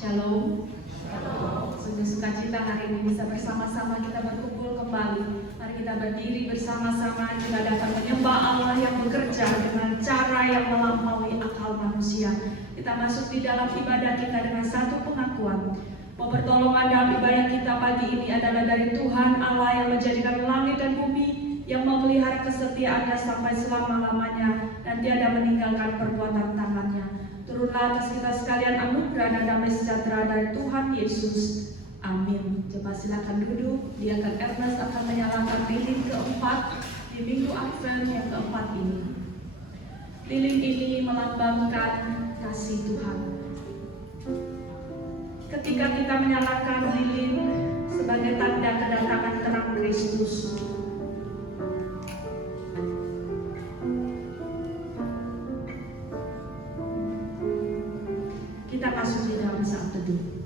Shalom. Sungguh sukacita hari ini bisa bersama-sama kita berkumpul kembali. Mari kita berdiri bersama-sama, kita dapat menyembah Allah yang bekerja dengan cara yang melampaui akal manusia. Kita masuk di dalam ibadah kita dengan satu pengakuan. Pertolongan dalam ibadah kita pagi ini adalah dari Tuhan Allah yang menjadikan langit dan bumi, yang memelihara kesetiaannya sampai selama-lamanya dan tiada meninggalkan perbuatan tangannya. Turunlah atas kita sekalian anugerah dan damai sejahtera dari Tuhan Yesus. Amin. Coba silakan duduk. Diakan Ernest akan menyalakan lilin keempat di minggu Advent yang keempat ini. Lilin ini melambangkan kasih Tuhan. Ketika kita menyalakan lilin sebagai tanda kedatangan terang Kristus, kita masuk di dalam saat teduh.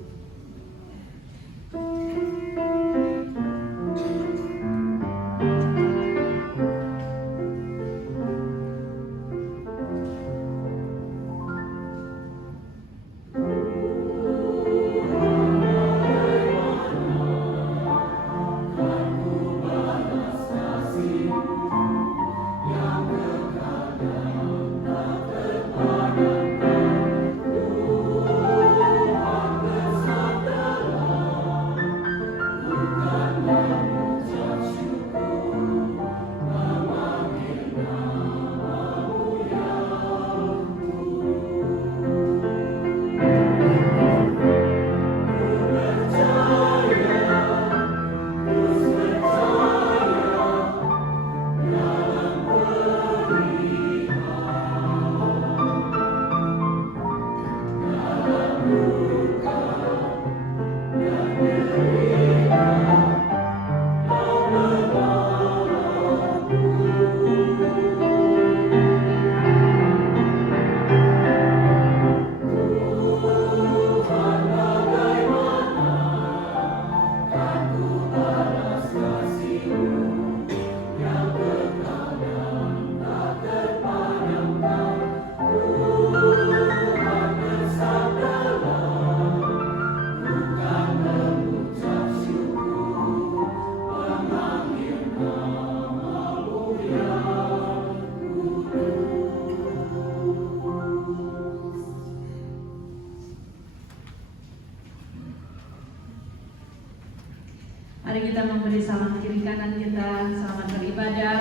Mari kita memberi salam kiri kanan kita, selamat beribadah.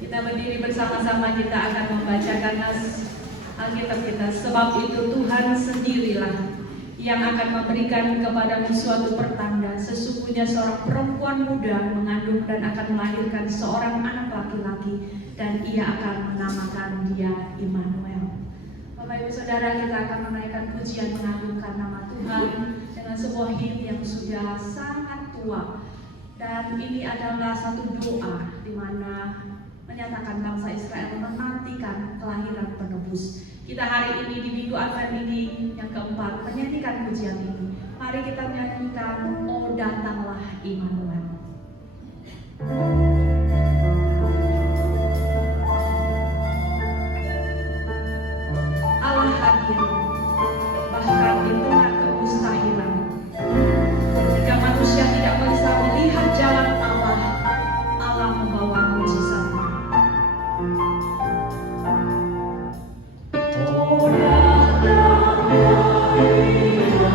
Kita berdiri bersama-sama, kita akan membacakan Alkitab kita. Sebab itu Tuhan sendirilah yang akan memberikan kepadamu suatu pertanda. Sesungguhnya seorang perempuan muda mengandung dan akan melahirkan seorang anak laki-laki, dan ia akan menamakan dia Immanuel. Bapak Ibu Saudara, kita akan menaikkan pujian mengagungkan nama Tuhan dengan sebuah hymn yang sudah sangat tua, dan ini adalah satu doa di mana menyatakan bangsa Israel menantikan kelahiran penebus. Kita hari ini di minggu Advent ini yang keempat menyanyikan pujian ini. Mari kita menyanyikan "Oh Datanglah Immanuel". Allah hadir bahkan di tengah kemustahilan. Ketika manusia tidak bisa melihat jalan Allah, Allah membawa mujizat-Nya. Oh datanglah Immanuel,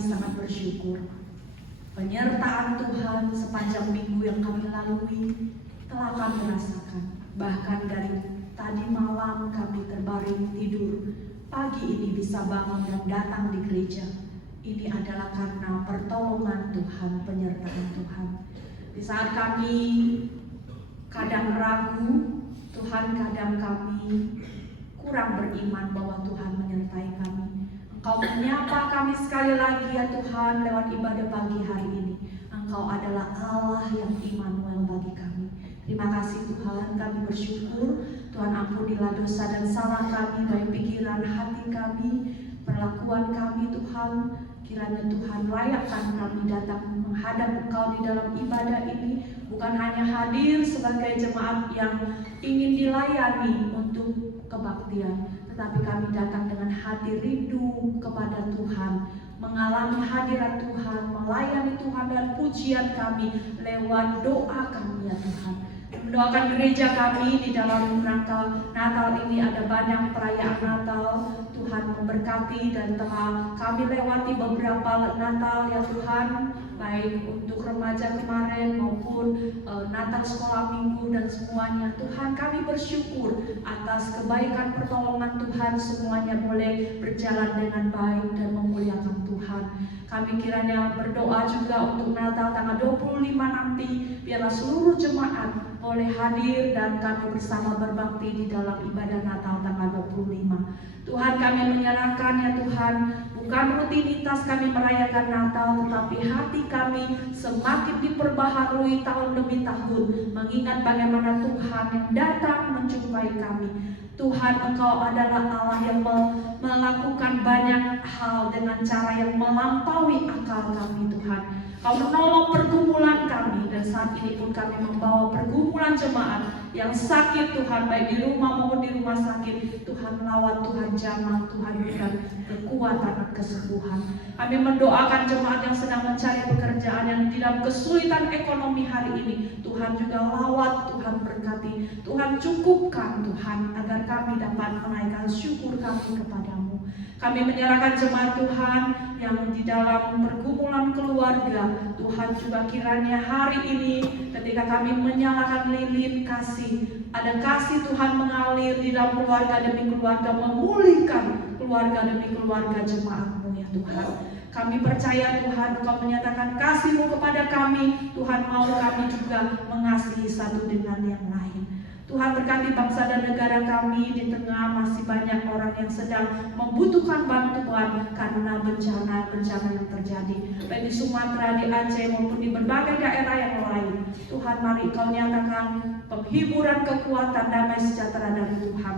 sangat bersyukur. Penyertaan Tuhan sepanjang minggu yang kami lalui telah kami rasakan. Bahkan dari tadi malam kami terbaring tidur, pagi ini bisa bangun dan datang di gereja. Ini adalah karena pertolongan Tuhan, penyertaan Tuhan. Di saat kami kadang ragu, Tuhan kadang kami kurang beriman bahwa Tuhan menyertai kami. Engkau menyapa kami sekali lagi ya Tuhan lewat ibadah pagi hari ini. Engkau adalah Allah yang Immanuel bagi kami. Terima kasih Tuhan, kami bersyukur. Tuhan ampunilah dosa dan salah kami, baik pikiran, hati kami, perlakuan kami Tuhan. Kiranya Tuhan layakkan kami datang menghadap Engkau di dalam ibadah ini, bukan hanya hadir sebagai jemaat yang ingin dilayani untuk kebaktian, tetapi kami datang dengan hati rindu kepada Tuhan, mengalami hadirat Tuhan, melayani Tuhan dan pujian kami lewat doa kami ya Tuhan. Mendoakan gereja kami di dalam rangka Natal ini, ada banyak perayaan Natal. Tuhan memberkati dan telah kami lewati beberapa Natal ya Tuhan, baik untuk remaja kemarin maupun Natal sekolah minggu dan semuanya. Tuhan, kami bersyukur atas kebaikan pertolongan Tuhan, semuanya boleh berjalan dengan baik dan memuliakan Tuhan. Kami kiranya berdoa juga untuk Natal tanggal 25 nanti, biarlah seluruh jemaat boleh hadir dan kami bersama berbakti di dalam ibadah Natal tanggal 25. Tuhan, kami menyerahkan ya Tuhan, bukan rutinitas kami merayakan Natal, tetapi hati kami semakin diperbaharui tahun demi tahun, mengingat bagaimana Tuhan yang datang menjumpai kami. Tuhan, Engkau adalah Allah yang melakukan banyak hal dengan cara yang melampaui akal kami Tuhan. Kau menolong pergumulan kami, dan saat ini pun kami membawa pergumulan jemaat yang sakit Tuhan, baik di rumah maupun di rumah sakit. Tuhan lawat, Tuhan jamah, Tuhan berikan kekuatan dan kesembuhan. Kami mendoakan jemaat yang sedang mencari pekerjaan, yang dalam kesulitan ekonomi hari ini. Tuhan juga lawat, Tuhan berkati, Tuhan cukupkan Tuhan, agar kami dapat menaikkan syukur kami kepadamu. Kami menyerahkan jemaat Tuhan yang di dalam pergumulan keluarga. Tuhan juga kiranya hari ini ketika kami menyalakan lilin kasih, ada kasih Tuhan mengalir di dalam keluarga demi keluarga, memulihkan keluarga demi keluarga jemaat-Mu ya Tuhan. Kami percaya Tuhan, Engkau menyatakan kasih-Mu kepada kami. Tuhan mau kami juga mengasihi satu dengan yang lain. Tuhan berkati bangsa dan negara kami, di tengah masih banyak orang yang sedang membutuhkan bantuan karena bencana-bencana yang terjadi, baik di Sumatera, di Aceh maupun di berbagai daerah yang lain. Tuhan, mari Kau nyatakan penghiburan, kekuatan, damai sejahtera dari Tuhan.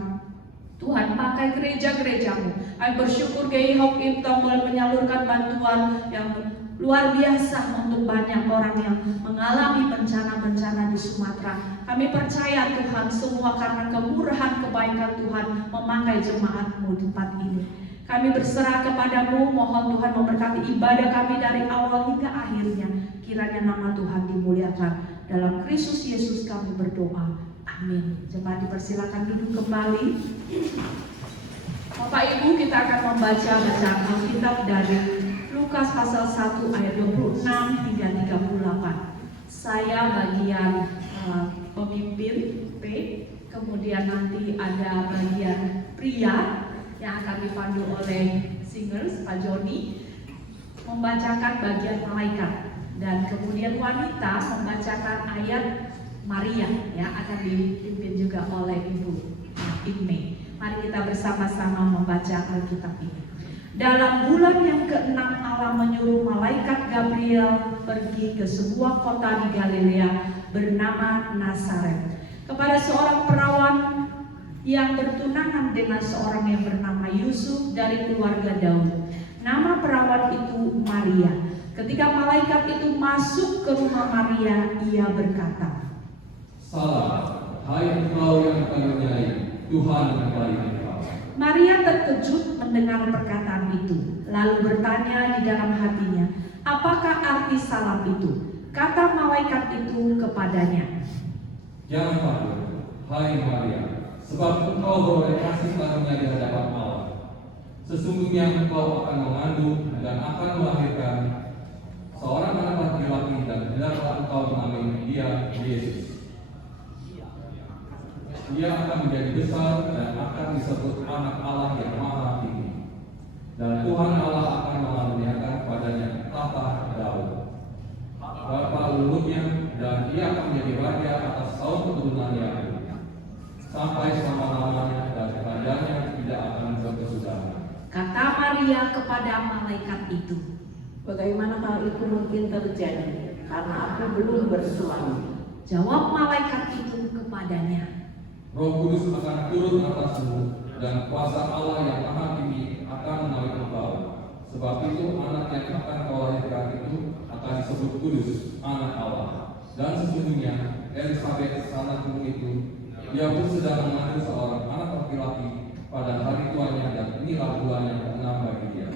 Tuhan, pakai gereja-gereja-Mu. Kami bersyukur GI Hope Intong boleh menyalurkan bantuan yang luar biasa untuk banyak orang yang mengalami bencana-bencana di Sumatera. Kami percaya Tuhan, semua karena kemurahan kebaikan Tuhan memakai jemaat-Mu di tempat ini. Kami berserah kepadamu, mohon Tuhan memberkati ibadah kami dari awal hingga akhirnya. Kiranya nama Tuhan dimuliakan. Dalam Kristus Yesus kami berdoa. Amin. Jemaat dipersilakan duduk kembali. Bapak Ibu, kita akan membaca bacaan Alkitab dari Lukas pasal 1 ayat 26 hingga 38. Saya bagian pemimpin P, kemudian nanti ada bagian pria yang akan dipandu oleh singers Pak Joni membacakan bagian malaikat, dan kemudian wanita membacakan ayat Maria ya, akan dipimpin juga oleh Ibu Imme. Mari kita bersama-sama membaca Alkitab ini. Dalam bulan yang ke-6 Allah menyuruh malaikat Gabriel pergi ke sebuah kota di Galilea bernama Nazaret, kepada seorang perawan yang bertunangan dengan seorang yang bernama Yusuf dari keluarga Daud. Nama perawan itu Maria. Ketika malaikat itu masuk ke rumah Maria, ia berkata, "Salam, hai engkau yang karunia, Tuhan menyertai engkau." Maria terkejut mendengar perkataan itu, lalu bertanya di dalam hatinya, apakah arti salam itu? Kata malaikat itu kepadanya, "Jangan takut, hai Maria, sebab engkau beroleh kasih karunia di hadapan Allah. Sesungguhnya engkau akan mengandung dan akan melahirkan seorang anak laki-laki, dan hendaklah engkau menamai dia Yesus. Dia akan menjadi besar dan akan disebut Anak Allah yang Maha Tinggi. Dan Tuhan Allah akan mengaruniakan padanya tahta Daud, bapa leluhurnya, dan ia akan menjadi raja atas kaum keturunan Yakub sampai selama-lamanya, dan kerajaannya tidak akan berkesudahan. Kata Maria kepada malaikat itu, Bagaimana hal itu mungkin terjadi? Karena aku belum bersuami. jawab malaikat itu kepadanya, Roh Kudus akan turun atasmu, dan kuasa Allah yang Maha Tinggi akan menaungi engkau. Sebab itu anak yang akan kau lahirkan itu akan disebut kudus, Anak Allah. Dan sesungguhnya Elisabet sanatmu itu, dia pun sedang mengandung seorang anak laki-laki pada hari tuanya, dan inilah bulan yang ke-6 bagi dia,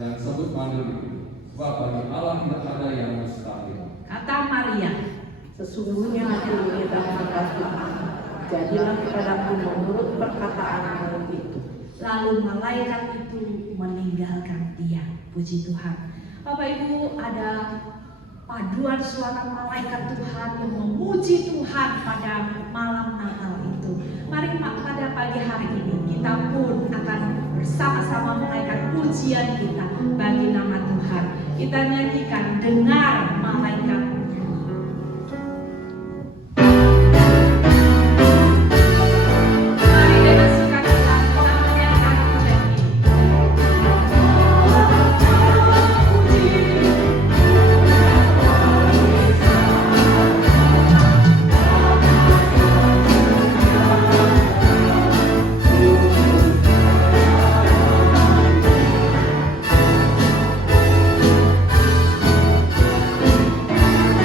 yang disebut mandul itu. Sebab bagi Allah tidak ada yang mustahil. kata Maria, Sesungguhnya aku ini dapat Tuhan. Jadilah kepadaku menurut perkataanmu itu. lalu malaikat itu meninggalkan dia. Puji Tuhan. Bapak Ibu, ada paduan suara malaikat Tuhan yang memuji Tuhan pada malam Natal itu. Mari pada pagi hari ini kita pun akan bersama-sama menaikkan pujian kita bagi nama Tuhan. Kita nyanyikan dengar malaikat. Mari dengan sukacita kita menyanyikan pujian ini. Dengar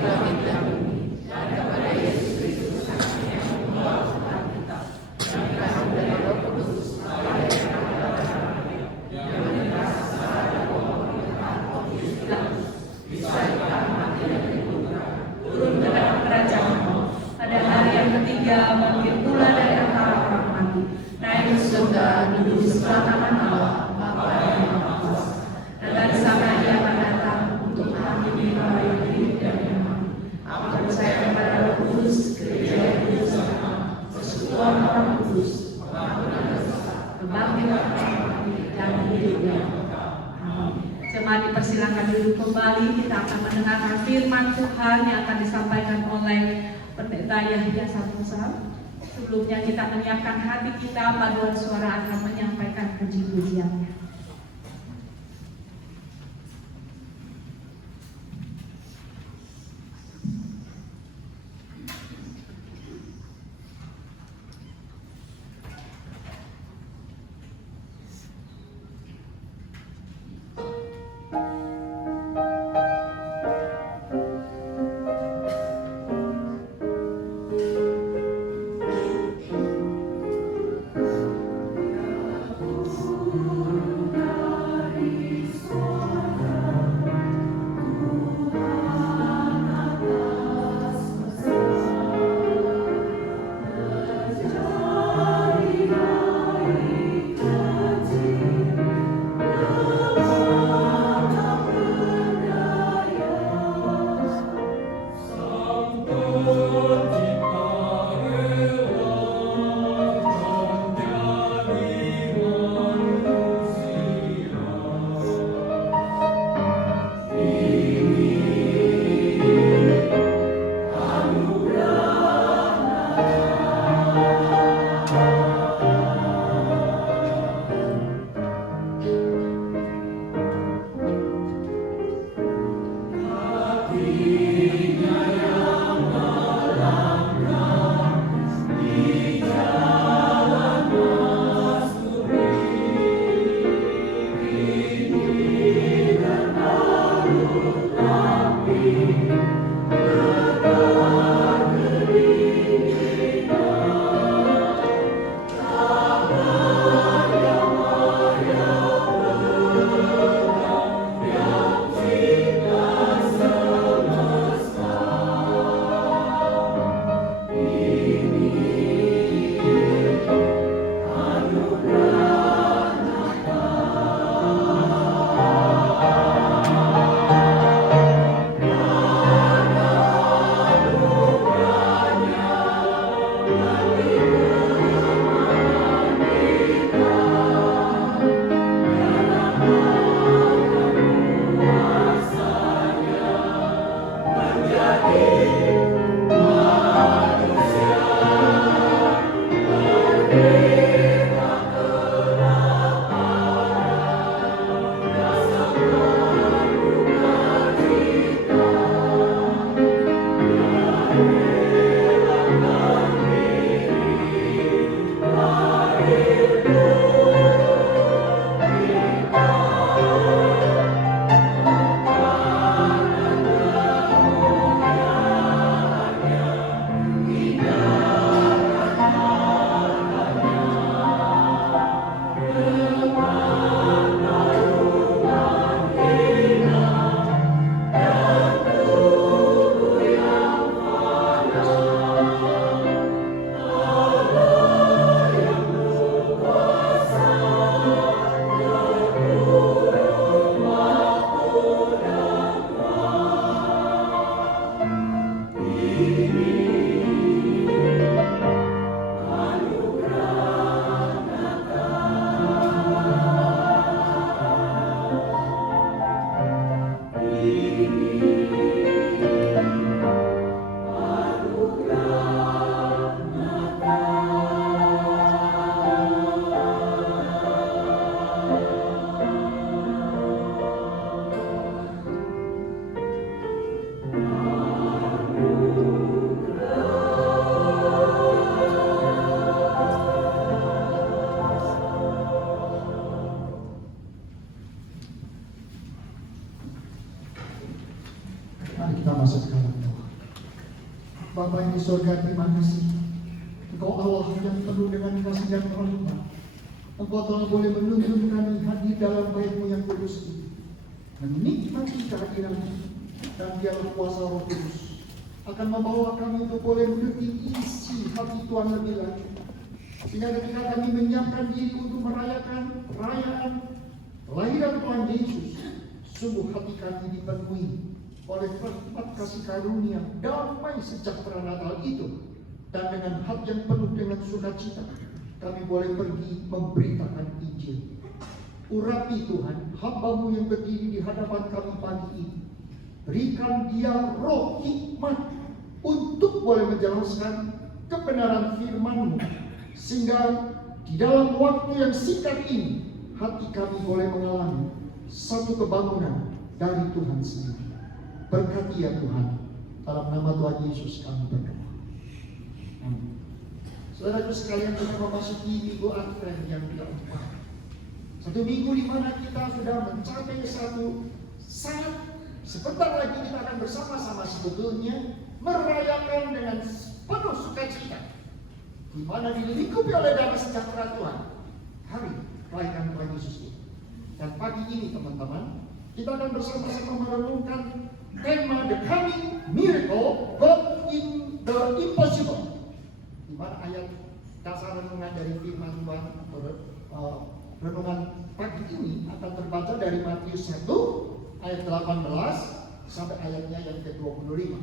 langit dan bumi, dan kepada Yesus Kristus anaknya yang membawa Tuhan kita, yang dikandung dari Roh Kudus, melalui yang menderita secara Pontius Pilatus, disalibkan, mati dan dikuburkan, turun ke dalam kerajaan Allah. Pada hari yang ketiga bangkit pula dari antara orang mati, naik ke surga, duduk di sebelah kanan Allah Bapa yang Maha Kuasa. Dan dari sana ia akan datang untuk menghakimi orang yang hidup dan yang mati. Aku percaya kepada Roh Kudus, gereja yang kudus dan am, persekutuan orang kudus, pengampunan dosa, kebangkitan orang mati, dan hidup yang kekal. Amin. Jemaat dipersilakan duduk kembali. Kita akan mendengarkan firman Tuhan yang akan disampaikan oleh Pendeta Yahya Samuel. Sebelumnya kita menyiapkan hati kita, paduan suara akan menyampaikan puji-pujiannya. bersama sekarang doa. Bapa yang di surga, terima kasih. Engkau Allah yang penuh dengan kasih dan rahmat. Engkau telah boleh menuntun kami hadir dalam bait-Mu yang kudus ini, menikmati kehadiran-Mu, dan dialah kuasa Roh Kudus akan membawa kami untuk boleh mengerti isi hati Tuhan lebih lanjut. Sehingga ketika kami menyiapkan diri untuk merayakan perayaan kelahiran Tuhan Yesus, sungguh hati kami dipenuhi oleh rahmat kasih karunia damai sejahtera Natal itu, dan dengan hati yang penuh dengan sukacita kami boleh pergi memberitakan Injil. Urapi Tuhan hamba-Mu yang berdiri di hadapan kami pagi ini. Berikan dia roh hikmat untuk boleh menjelaskan kebenaran firman-Mu, sehingga di dalam waktu yang singkat ini hati kami boleh mengalami satu kebangunan dari Tuhan sendiri. Berkati ya Tuhan, dalam nama Tuhan Yesus kami berdoa. Amin. Saudaraku sekalian, kita memasuki minggu Advent yang keempat. Satu minggu di mana kita sudah mencapai satu saat. Sebentar lagi kita akan bersama-sama sebetulnya merayakan dengan penuh sukacita, di mana dilingkupi oleh damai sejahtera Tuhan, hari kelahiran Tuhan Yesus ini. Dan pagi ini teman-teman, kita akan bersama-sama merenungkan tema The Coming Miracle, God in the Impossible, di mana ayat dasar renungan dari firman Tuhan, renungan pagi ini akan terbaca dari Matius 1 ayat 18 sampai ayatnya yang ke-25.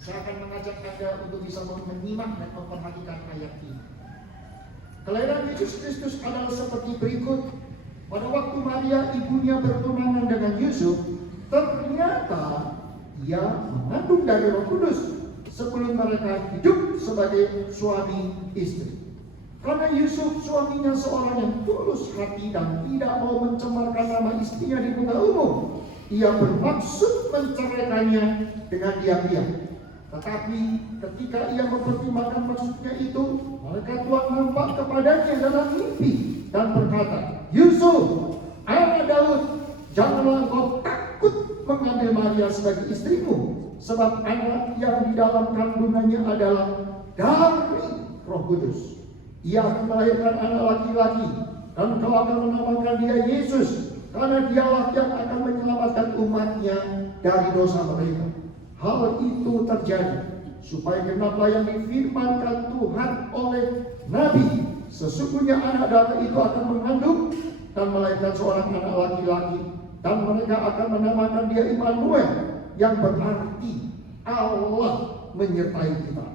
Saya akan mengajak Anda untuk bisa menyimak dan memperhatikan ayat ini. Kelahiran Yesus Kristus adalah seperti berikut. Pada waktu Maria ibunya bertunangan dengan Yusuf, ternyata ia mengandung dari Roh Kudus sebelum mereka hidup sebagai suami istri. Karena Yusuf suaminya seorang yang tulus hati dan tidak mau mencemarkan nama istrinya di muka umum, ia bermaksud menceraikannya dengan diam-diam. Tetapi ketika ia mempertimbangkan maksudnya itu, malaikat Tuhan nampak kepadanya dalam mimpi dan berkata, Yusuf, anak Daud, janganlah engkau takut mengambil Maria sebagai istrimu, sebab anak yang di dalam kandungannya adalah dari Roh Kudus. Ia akan melahirkan anak laki-laki, dan kau akan menamakan dia Yesus, karena dialah yang akan menyelamatkan umatnya dari dosa mereka. Hal itu terjadi supaya genaplah yang difirmankan Tuhan oleh Nabi. Sesungguhnya anak darah itu akan mengandung dan melahirkan seorang anak laki-laki, dan mereka akan menamakan dia Immanuel, yang berarti Allah menyertai kita.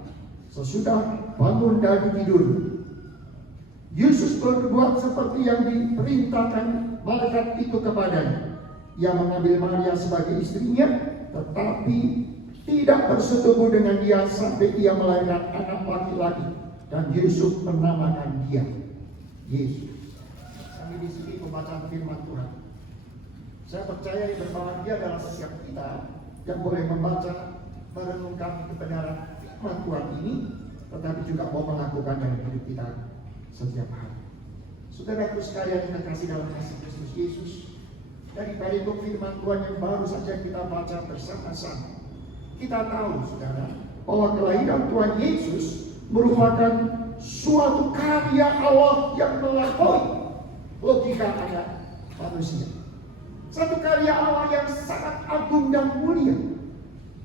Sesudah bangun dari tidur, Yesus berbuat seperti yang diperintahkan malaikat itu kepadanya. Ia mengambil Maria sebagai istrinya, tetapi tidak bersetubuh dengan dia sampai ia melahirkan anak laki-laki, dan Yusuf menamakan dia Yesus. Kami di sini pembacaan firman Tuhan. Saya percaya yang berbahagia adalah setiap kita yang boleh membaca, merenungkan kebenaran firman Tuhan ini, tetapi juga mau melakukannya dalam hidup kita setiap hari. Saudaraku sekalian yang terkasih dalam kasih Kristus Yesus, dari perikop firman Tuhan yang baru saja kita baca bersama-sama, kita tahu saudara bahwa kelahiran Tuhan Yesus merupakan suatu karya Allah yang melampaui logika anak manusia. Satu karya Allah yang sangat agung dan mulia.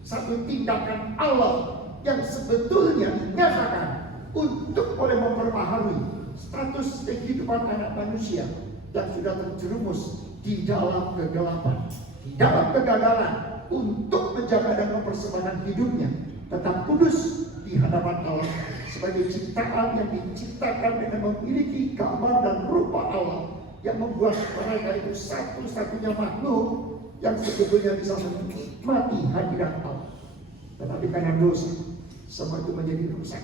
Satu tindakan Allah yang sebetulnya dinyatakan untuk boleh memperbaharui status kehidupan anak manusia yang sudah terjerumus di dalam kegelapan, di dalam kegagalan, untuk menjaga dan mempersembahkan hidupnya tetap kudus di hadapan Allah sebagai ciptaan yang diciptakan dengan memiliki gambar dan rupa Allah, yang membuat mereka itu satu-satunya makhluk yang sebetulnya bisa menikmati hadirat Allah. Tetapi karena dosa, semua itu menjadi rusak,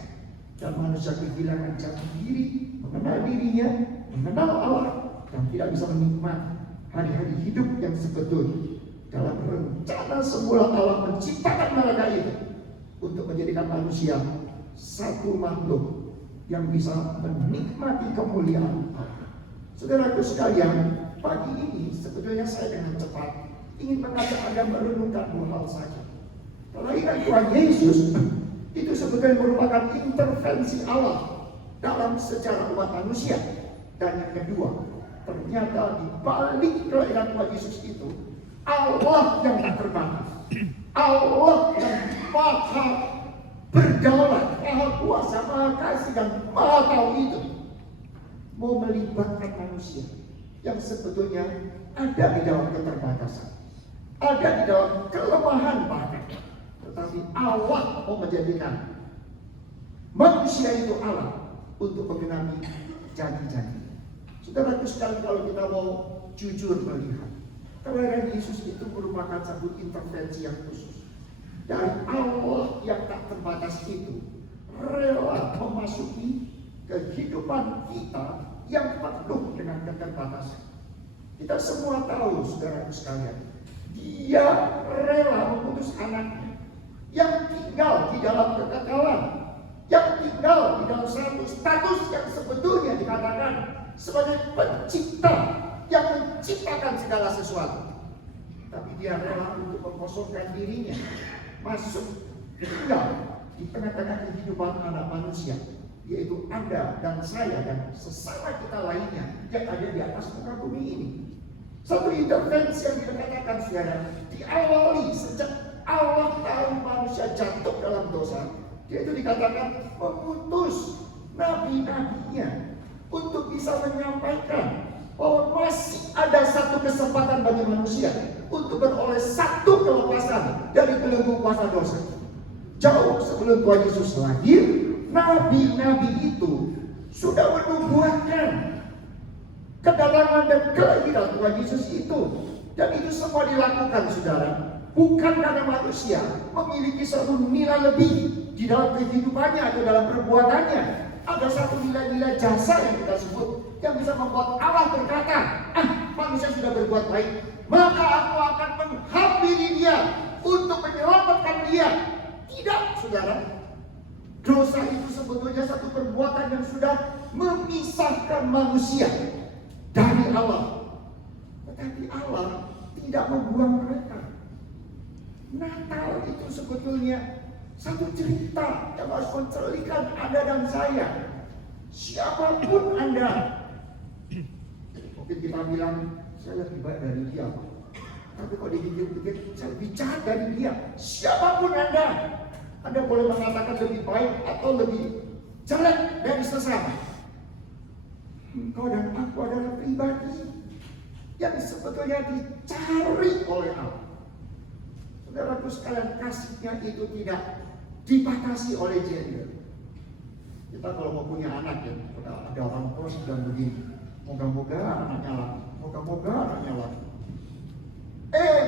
dan manusia kehilangan jati diri, mengenal dirinya, mengenal Allah, dan tidak bisa menikmati hari-hari hidup yang sebetulnya. Dalam rencana semula Allah menciptakan mereka itu untuk menjadikan manusia satu makhluk yang bisa menikmati kemuliaan Allah. Saudaraku sekalian, pagi ini sebetulnya saya dengan cepat ingin mengajak Anda merenungkan dua hal saja. Kelahiran Tuhan Yesus itu sebetulnya merupakan intervensi Allah dalam sejarah umat manusia. Dan yang kedua, ternyata di balik kelahiran Tuhan Yesus itu Allah yang tak terbatas, Allah yang maha berdaulat, maha kuasa, maha kasih dan maha tahu itu mau melibatkan manusia yang sebetulnya ada di dalam keterbatasan, ada di dalam kelemahan bahkan, tetapi Allah mau menjadikan manusia itu Allah untuk menggenapi janji-janji. Saudaraku sekalian, kalau kita mau jujur melihat, kelahiran Yesus itu merupakan satu intervensi yang khusus dari Allah yang tak terbatas itu, rela memasuki kehidupan kita yang penuh dengan keterbatasan. Kita semua tahu, saudaraku sekalian, Dia rela mengutus anaknya yang tinggal di dalam kekekalan, yang tinggal di dalam satu status yang sebetulnya dikatakan sebagai pencipta yang menciptakan segala sesuatu. Tapi Dia rela untuk mengkosongkan dirinya, masuk tinggal di tengah-tengah kehidupan anak manusia, yaitu Anda dan saya dan sesama kita lainnya yang ada di atas muka bumi ini. Satu intervensi yang dikatakan, saudara, diawali sejak Allah tahu manusia jatuh dalam dosa. Dia itu dikatakan mengutus nabi-nabinya untuk bisa menyampaikan bahwa masih ada satu kesempatan bagi manusia untuk beroleh satu kelepasan dari belenggu kuasa dosa. Jauh sebelum Tuhan Yesus lahir, nabi-nabi itu sudah menubuatkan kedatangan dan kelahiran Tuhan Yesus itu. Dan itu semua dilakukan, saudara, bukan karena manusia memiliki satu nilai lebih di dalam kehidupannya atau dalam perbuatannya. Ada satu nilai-nilai jasa yang kita sebut, yang bisa membuat Allah berkata, manusia sudah berbuat baik, maka aku akan menghampiri dia untuk menyelamatkan dia. Tidak, saudara. Dosa itu sebetulnya satu perbuatan yang sudah memisahkan manusia dari Allah. Tetapi Allah tidak membuang mereka. Natal itu sebetulnya satu cerita yang harus mencelikan Anda dan saya. Siapapun Anda. Mungkin kita bilang, saya lebih baik dari dia. Tapi kalau dipikir-pikir, saya lebih jahat dari dia. Siapapun Anda boleh mengatakan lebih baik atau lebih jelek dari sesama. Engkau dan aku adalah pribadi yang sebetulnya dicari oleh Allah. Saudaraku sekalian, kasihnya itu tidak dibatasi oleh gender. Kita kalau mau punya anak ya, ada orang tua sedang begini, moga-moga anaknya laki, moga-moga anaknya laki.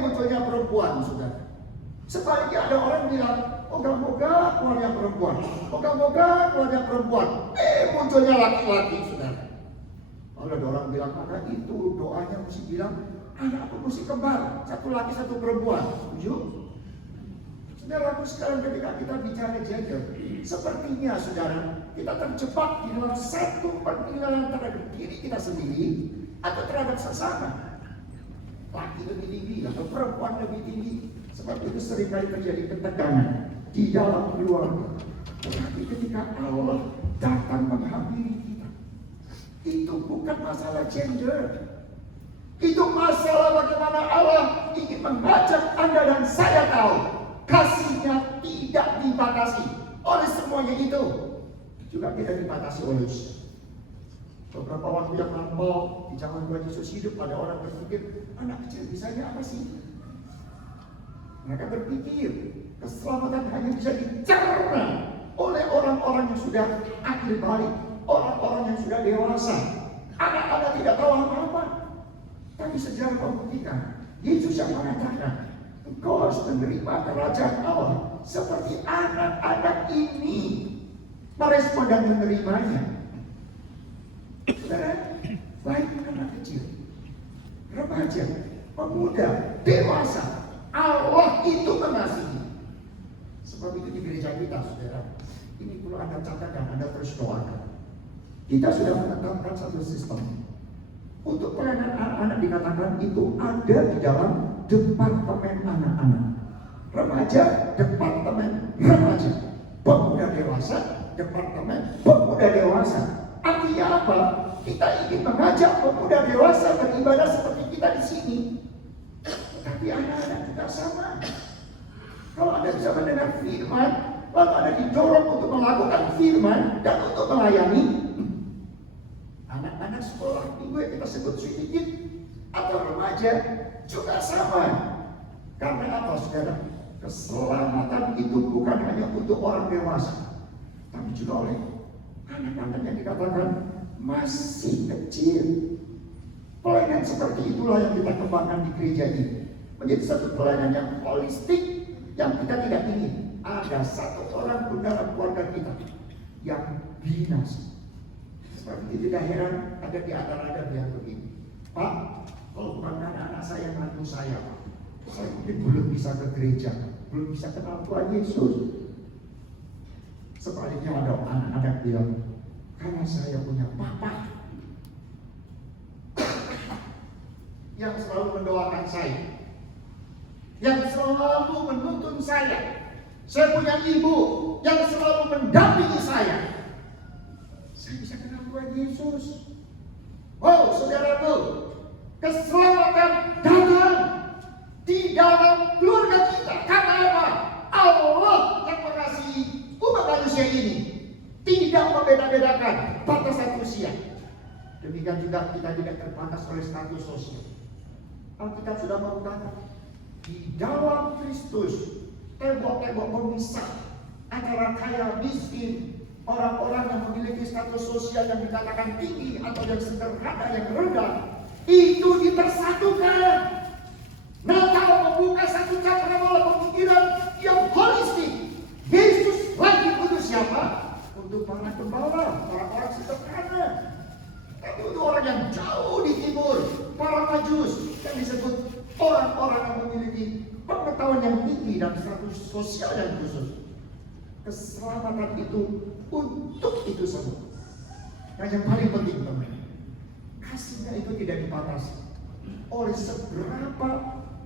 Munculnya perempuan, saudara. Sebaliknya ada orang bilang, moga-moga keluarnya perempuan, moga-moga keluarnya perempuan. Munculnya laki-laki, saudara. Lalu ada orang bilang, maka itu doanya mesti bilang, anakku mesti kembar, satu laki satu perempuan. Setuju? Saudaraku sekalian, ketika kita bicara gender, sepertinya saudara, kita terjebak di dalam satu penilaian terhadap diri kita sendiri atau terhadap sesama. Laki lebih tinggi atau perempuan lebih tinggi. Sebab itu seringkali terjadi ketegangan di dalam keluarga. Tetapi ketika Allah datang menghampiri kita, itu bukan masalah gender. Itu masalah bagaimana Allah ingin mengajak Anda dan saya tahu kasihnya tidak dibatasi oleh semuanya itu. Juga tidak dibatasi oleh usia. Beberapa waktu yang lampau di zaman Tuhan Yesus hidup, ada orang berpikir, anak kecil bisanya apa sih? Mereka berpikir keselamatan hanya bisa dicerna oleh orang-orang yang sudah akhir balik, orang-orang yang sudah dewasa. Anak-anak tidak tahu apa-apa. Tapi sejarah membuktikan, Yesus yang mengatakan, engkau harus menerima kerajaan Allah seperti anak-anak ini merespon dan menerimanya. Saudara, baik anak kecil, remaja, pemuda, dewasa, Allah itu mengasihi. Sebab itu di gereja kita, saudara, ini perlu Anda catat dan Anda terus doakan. Kita sudah menetapkan satu sistem. Untuk pelayanan anak-anak dikatakan itu ada di dalam departemen anak-anak. remaja, departemen remaja. Pemuda dewasa, departemen pemuda dewasa. Artinya apa? Kita ingin mengajak pemuda dewasa beribadah seperti kita di sini. Tapi anak-anak kita sama. Kalau Anda bisa mendengar firman, lalu Anda didorong untuk melakukan firman dan untuk melayani anak-anak sekolah minggu yang kita sebut sweet kid atau remaja juga sama. Karena apa, saudara? Keselamatan itu bukan hanya untuk orang dewasa, tapi juga oleh anak-anak yang dikatakan masih kecil. Pelayanan seperti itulah yang kita kembangkan di gereja ini, menjadi satu pelayanan yang holistik, yang kita tidak ingin ada satu orang pun dalam keluarga kita yang binasa. Seperti tidak heran ada di antara yang begini, Pak, kalau bukan anak-anak saya, mantu saya, Pak, saya mungkin belum bisa ke gereja, belum bisa kenal Tuhan Yesus. Sebaliknya ada anak-anak bilang, karena saya punya papa yang selalu mendoakan saya, yang selalu menuntun saya. Saya punya ibu yang selalu mendampingi saya. Saya bisa kenal Tuhan Yesus. Oh, saudaraku, keselamatan datang di dalam keluarga kita. Karena apa? Allah yang mengasihi umat manusia ini tidak membeda-bedakan batasan usia. Demikian juga kita tidak terbatas oleh status sosial. Alkitab sudah mengatakan di dalam Kristus tembok-tembok pemisah antara kaya miskin, orang-orang yang memiliki status sosial yang dikatakan tinggi atau yang sederhana, yang rendah, itu dipersatukan. Natal membuka satu cakrawala pemikiran yang holistik. Yesus lagi untuk siapa? Untuk para gembala, para orang sederhana. Tapi untuk orang yang jauh di timur, para majus, yang disebut orang-orang yang memiliki pengetahuan yang tinggi dan status sosial yang khusus. Keselamatan itu untuk itu semua. Dan yang paling penting, teman, kasihnya itu tidak dibatasi oleh seberapa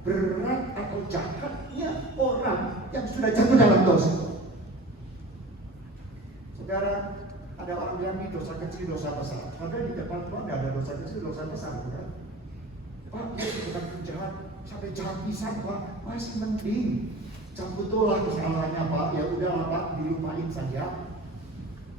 berat atau jahatnya orang yang sudah jatuh dalam dosa. Saudara, ada orang bilang ini dosa kecil, dosa besar. Padahal di depan Tuhan ada dosa kecil, dosa besar, bukan? Pak, dia bukan penjahat, sampai jahat pisan, Pak, masih mending. Cabutlah kesalahannya, Pak. Ya udahlah, Pak, dilupain saja.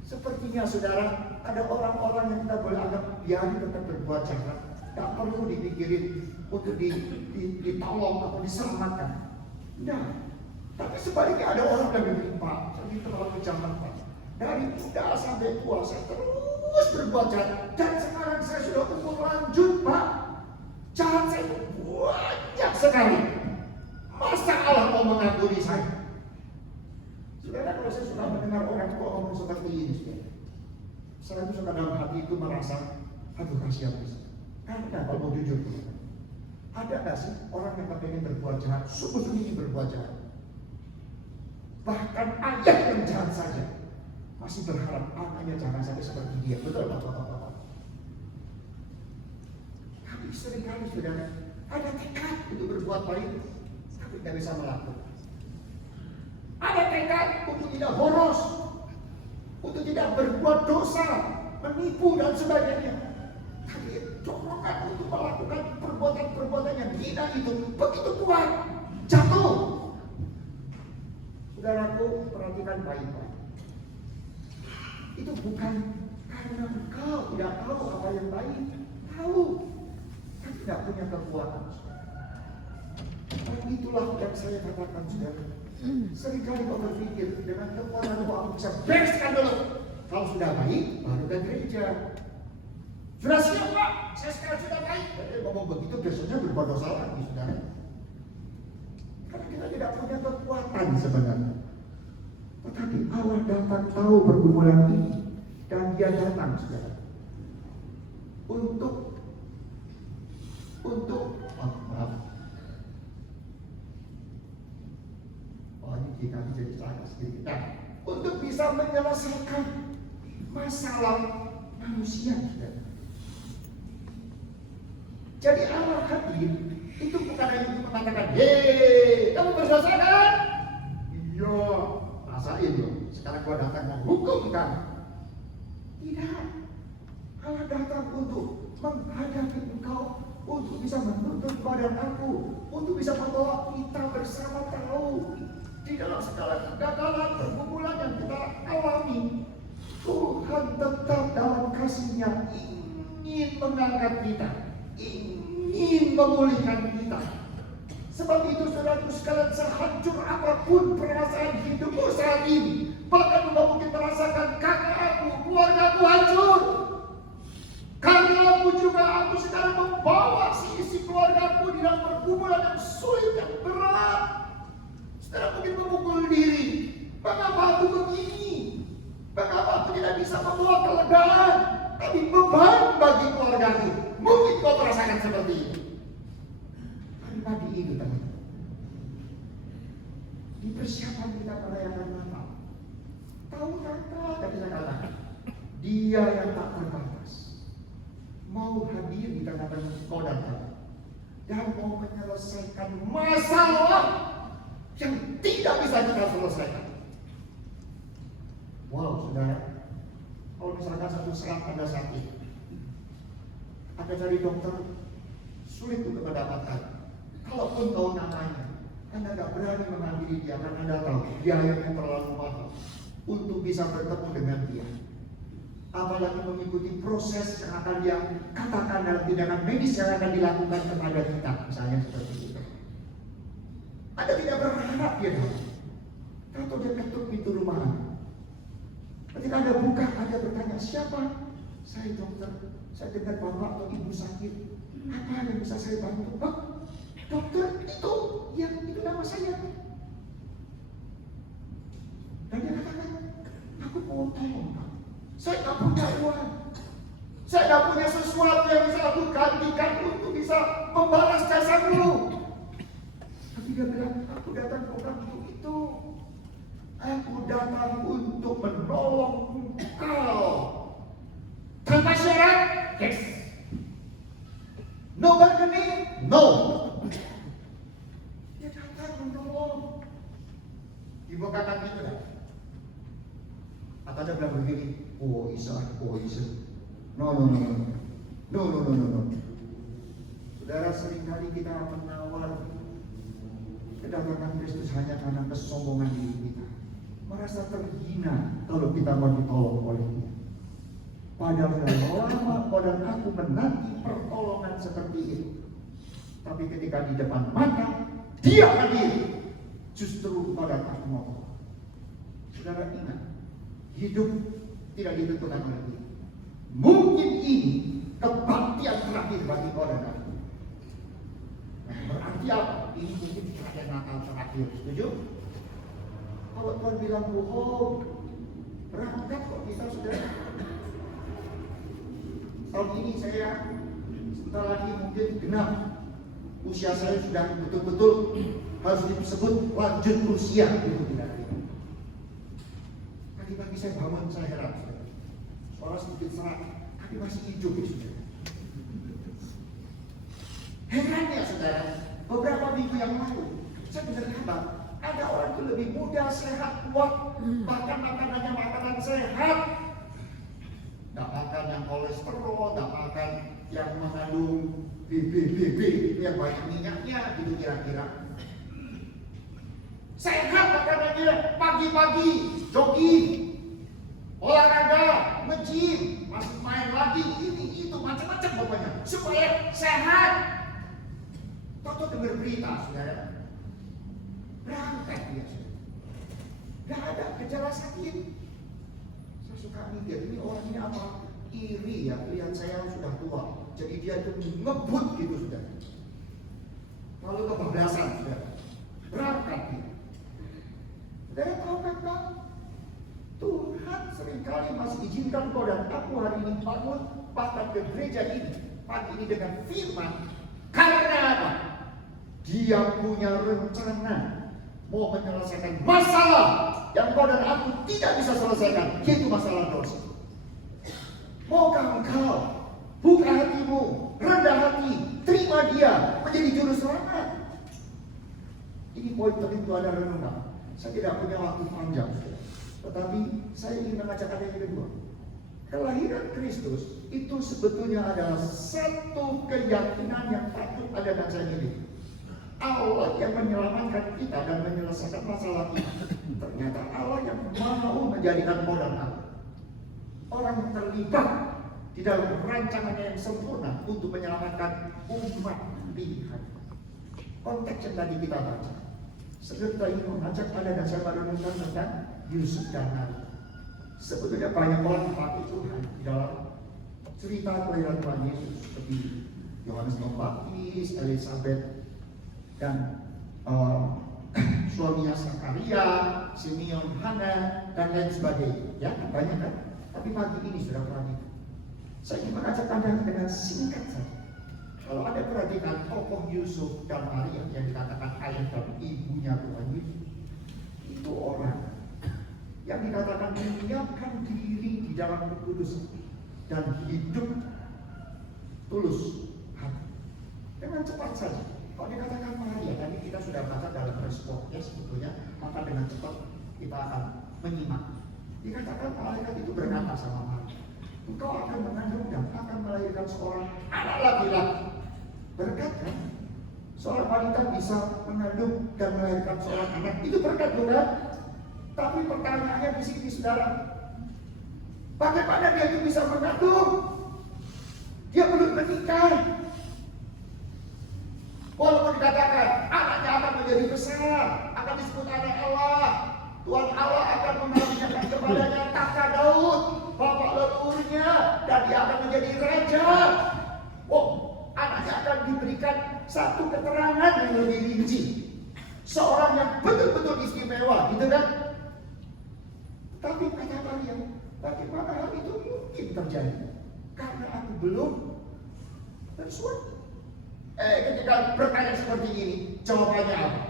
Sepertinya, saudara, ada orang-orang yang kita boleh anggap biarin tetap berbuat jahat. Tak perlu dipikirin untuk ditolong atau diselamatkan. Nah, tapi sebaliknya ada orang yang bilang, Pak, saya terlalu jahat, Pak. Dari muda sampai tua saya terus berbuat jahat, dan sekarang saya sudah umur lanjut, Pak. Jahat saya banyak sekali. Masa Allah mau mengampuni saya? Saudara, kalau saya sudah mendengar orang tua ngomong seperti ini, saya itu suka dalam hati itu merasa, aduh kasihan bisa. Karena kalau mau jujur, ada nggak sih orang yang pengen berbuat jahat, sungguh-sungguh berbuat jahat? Bahkan ayah yang jahat saja masih berharap anaknya jangan sampai seperti dia. Betul, Bapak-bapak? Tapi seringkali, saudara, ada tekad untuk berbuat baik, tapi tidak bisa melakukan. Ada tekad untuk tidak boros, untuk tidak berbuat dosa, menipu dan sebagainya. Tapi dorongan untuk melakukan perbuatan-perbuatan yang hina itu begitu kuat, jatuh. Saudaraku, perhatikan baik-baik. Itu bukan karena engkau tidak tahu apa yang baik, tahu, tapi tidak punya kekuatan. Dan itulah yang saya katakan, saudara. Seringkali kau berpikir dengan kekuatan itu aku bisa bereskan dulu. Kalau sudah baik, baru ke gereja. Sudah siap, Pak? Saya sekarang sudah baik. Jadi ngomong begitu besoknya berbuat dosa lagi, saudara. Karena kita tidak punya kekuatan sebenarnya. Tetapi Allah datang tahu pergumulan ini, dan Dia datang, saudara, untuk ini kita jadi salah sedikit. Nah, untuk bisa menyelesaikan masalah manusia, saudara. Jadi Allah hadir itu bukan hanya untuk mengatakan, hei, kamu berdosa kan? rasain loh, sekarang gua datang menghukum kamu. Tidak. Allah datang untuk menghadapi engkau, untuk bisa menuntut badan aku, untuk bisa membawa kita bersama tahu di dalam segala kegagalan pergumulan yang kita alami. Tuhan tetap dalam kasih-Nya ingin mengangkat kita, ingin memulihkan kita. Sebab itu saudaraku sekalian, sehancur apapun perasaan hidupmu saat ini, bahkan engkau mungkin merasakan karena aku, keluarga aku hancur, karena aku sekarang membawa isi keluargaku di dalam pergumulan yang sulit, yang berat. Saudara mungkin memukul diri, mengapa aku begini? Mengapa aku tidak bisa membawa kelegaan? Tapi beban bagi keluargaku. Mungkin kau merasakan seperti itu. Pagi ini teman, di persiapan kita merayakan Natal, tahun Natal tadi saya katakan, Dia yang tak terbatas mau hadir di tengah-tengah kau dan aku, dan mau menyelesaikan masalah yang tidak bisa kita selesaikan. Wow, saudara, kalau misalkan satu saat Anda sakit, Anda cari dokter, sulit untuk mendapatkan. Kalaupun tahu namanya, Anda tidak berani mengambil dia karena Anda tahu biayanya terlalu mahal untuk bisa bertemu dengan dia. Apalagi mengikuti proses yang akan dia katakan dalam tindakan medis yang akan dilakukan kepada kita, misalnya seperti itu. Anda tidak berharap dia datang. Atau dia ketuk pintu rumah Anda. Ketika Anda buka, Anda bertanya, siapa? Saya dokter. Saya dengar bapak atau ibu sakit. Apa yang bisa saya bantu? Hah? Dokter itu, ya itu nama saya. Dan dia katakan, aku mau tolong kamu. Saya tak punya uang. Saya tak punya sesuatu yang bisa aku gantikan untuk bisa membalas jasamu. Tapi dia bilang, aku datang bukan untuk itu. Aku datang untuk menolong engkau. Tanpa syarat, yes. No bargaining, no. Dia datang menolong. Ibu katakan gitu kan? Atau dia bilang begini, oh Isa. No. Saudara, seringkali kita menawar kedatangan Kristus hanya karena kesombongan diri kita. Merasa terhina kalau kita mau ditolong oleh Dia. Padahal lama kau dan aku menanti pertolongan seperti itu. Tapi ketika di depan mata Dia hadir, justru kau dan aku mau. Saudara ingat, hidup tidak ditentukan oleh Dia. Mungkin ini kebaktian terakhir bagi kau dan aku. Nah, berarti apa? Ini mungkin terakhir Natal terakhir. Setuju? Kalau Tuhan bilang bohong, berangkat kok kita saudara. Tahun ini saya sebentar lagi mungkin genap. Usia saya sudah betul-betul harus disebut lanjut usia itu tidak. Pagi-pagi saya bangun, saya heran. Suara sedikit serak, tapi masih hidup ya saudara. Heran ya saudara, beberapa minggu yang lalu saya dengar kabar ada orang itu lebih muda, sehat, kuat, bahkan makanannya makanan sehat. Tidak makan yang kolesterol, tidak makan yang mengandung BB itu yang banyak minyaknya, gitu kira-kira. Sehat makanannya, pagi-pagi jogging, olahraga, nge-gym, masih main lagi, ini itu macam-macam pokoknya supaya sehat. Toto dengar berita, saudara, berangkat dia, saudara. Gak ada gejala sakit. Saya suka mikir, ini orang ini apa? Iri ya, lihat saya sudah tua. Jadi dia itu ngebut gitu, saudara. Lalu kebablasan, saudara. Berangkat dia. Saudara tahu kan, Bang? Tuhan seringkali masih izinkan kau dan aku hari ini bangun bahkan ke gereja ini pagi ini dengan firman. Karena apa? Dia punya rencana mau menyelesaikan masalah yang kau dan aku tidak bisa selesaikan, yaitu masalah dosa. Maukah engkau buka hatimu, rendah hati, terima Dia menjadi juru selamat? Ini poin penting itu ada renungan. Saya tidak punya waktu panjang, tetapi saya ingin mengajak Anda yang kedua. Kelahiran Kristus itu sebetulnya adalah satu keyakinan yang patut ada dan saya miliki. Allah yang menyelamatkan kita dan menyelesaikan masalah kita. Ternyata Allah yang mau menjadikan modal Allah. Orang yang terlibat di dalam rancangannya yang sempurna untuk menyelamatkan umat pilihan. Konteks yang tadi kita baca. Sebelum kita ingin mengajak Anda dan saya merenungkan tentang Yusuf dan Maria. Sebetulnya banyak orang dipakai Tuhan di dalam cerita kelahiran Tuhan Yesus, seperti Yohanes Pembaptis, Elizabeth, dan suaminya Zakaria, Simeon, Hana, dan lain sebagainya. Ya, banyak kan? Tapi pagi ini sudah perhatikan. Saya ingin mengajak Anda dengan singkat saja. Kalau Anda perhatikan tokoh Yusuf dan Maria yang dikatakan ayah dan ibunya Tuhan Yesus, itu orang yang dikatakan menyiapkan diri di dalam Roh Kudus dan hidup tulus hati. Dengan cepat saja. Kalau dikatakan Maria, tadi kita sudah baca dalam respon ya sebetulnya, maka dengan cepat kita akan menyimak. Dikatakan malaikat itu berkata sama Maria, engkau akan mengandung dan akan melahirkan seorang anak laki-laki. Berkat kan? Seorang wanita bisa mengandung dan melahirkan seorang anak, itu berkat bukan? Tapi pertanyaannya di sini, saudara, bagaimana dia itu bisa mengandung? Dia belum menikah. Walaupun dikatakan anaknya akan menjadi besar, akan disebut anak Allah, Tuhan Allah akan mengaruniakan kepadanya tahta Daud, bapak leluhurnya, dan dia akan menjadi raja. Oh, anaknya akan diberikan satu keterangan yang lebih rinci, seorang yang betul-betul istimewa, gitu kan? Tapi kata Maria, bagaimana hal itu mungkin terjadi? Karena aku belum bersuami. Ketika bertanya seperti ini, jawabannya apa?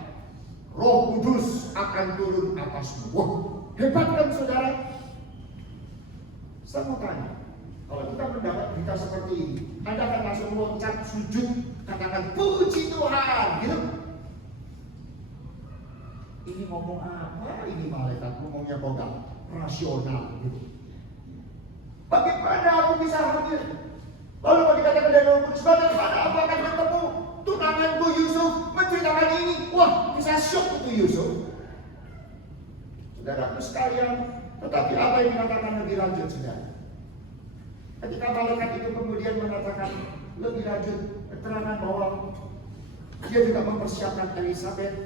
Roh Kudus akan turun atasmu. Wah, hebat kan saudara? Saya mau tanya, kalau kita mendapat berita seperti ini, Anda akan langsung loncat sujud, katakan puji Tuhan, gitu? Ini ngomong apa? Ini malaikat ngomongnya kok gak rasional, gitu. Bagaimana aku bisa hamil? Lalu kalau dikatakan dari Roh Kudus, bagaimana aku akan bertemu tunanganku Yusuf menceritakan ini? Wah, bisa syok itu Yusuf. Saudaraku sekalian, tetapi apa yang dikatakan lebih lanjut, saudara? Ketika malaikat itu kemudian mengatakan lebih lanjut keterangan bahwa dia juga mempersiapkan Elizabeth